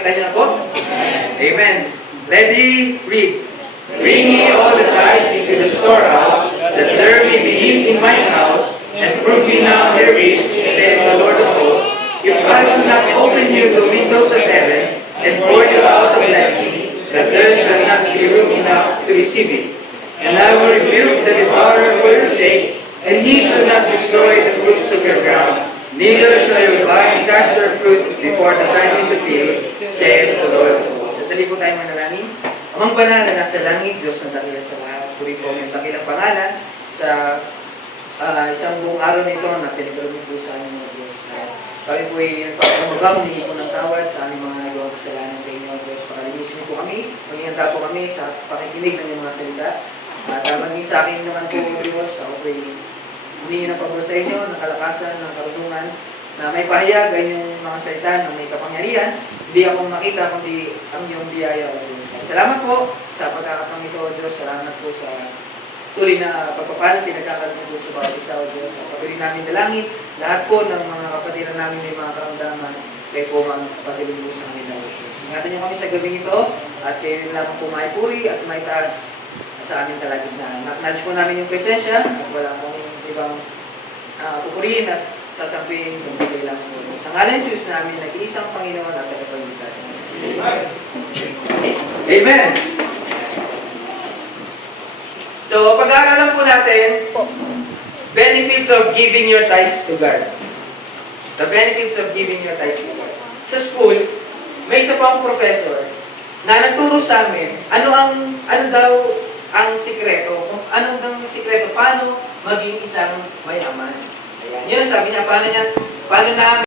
Nakita niyo na po? Amen. Ready? Read. Bring ye all the tithes into the storehouse, that there may be meat in mine house, and prove me now therewith, saith the Lord of hosts, if I will not open you the windows of heaven, and pour you out a blessing, that there shall not be room enough to receive it. And I will rebuke the devourer for your sakes, and he shall not destroy the fruits of your ground, neither shall your vine cast her fruit before the time in the field, saith the Lord of hosts. Sa po tayo manalangin. Amang banal na nasa langit, Diyos na dakila sa lahat. Puri po ang dakilang pangalan sa isang buong araw nito na pinagkalugin po sa aming mga Diyos. Kami po ay nagpapamabang, hindi po ng tawad sa aming mga nagawang kasalanan sa inyo. Diyos, pakalinisin po kami. Mangyanta po kami sa pakikinig ng inyong mga salita. At maging sa akin naman po, Diyos, ako po ay humingi ng pabor sa inyo, ng kalakasan, ng karunungan, na may pahayag ay yung mga salita na may kapangyarihan. Hindi ako makita, kundi ang iyong biyaya o Diyos. Salamat po sa pagkakataong ito, O Diyos. Salamat po sa tuloy na pagpapalat, pinagkakaroon po sa bawat isa, O Diyos. Sa patuloy namin dalangin, lahat po ng mga kapatiran namin may mga karamdaman, kayo po ang patuloy po sa kanila, O Diyos. Ingatan niyo kami sa gabing ito, at kayo lamang po maipuri at maitaas sa aming kalagitnaan. Naknadge po namin yung presensya, at wala pong ibang pupurihin at sasabihin kung bigay lang po. Sa ngalan si Jesus namin, nag-iisang Panginoon at tagapagligtas. Amen. Amen. So, pag-aaralan po natin, benefits of giving your tithes to God. The benefits of giving your tithes to God. Sa school, may isa pang professor na nagturo sa amin ano daw ang sikreto, anong daw sikreto, paano maging isang mayaman. Ayan, yun sabi niya, paano na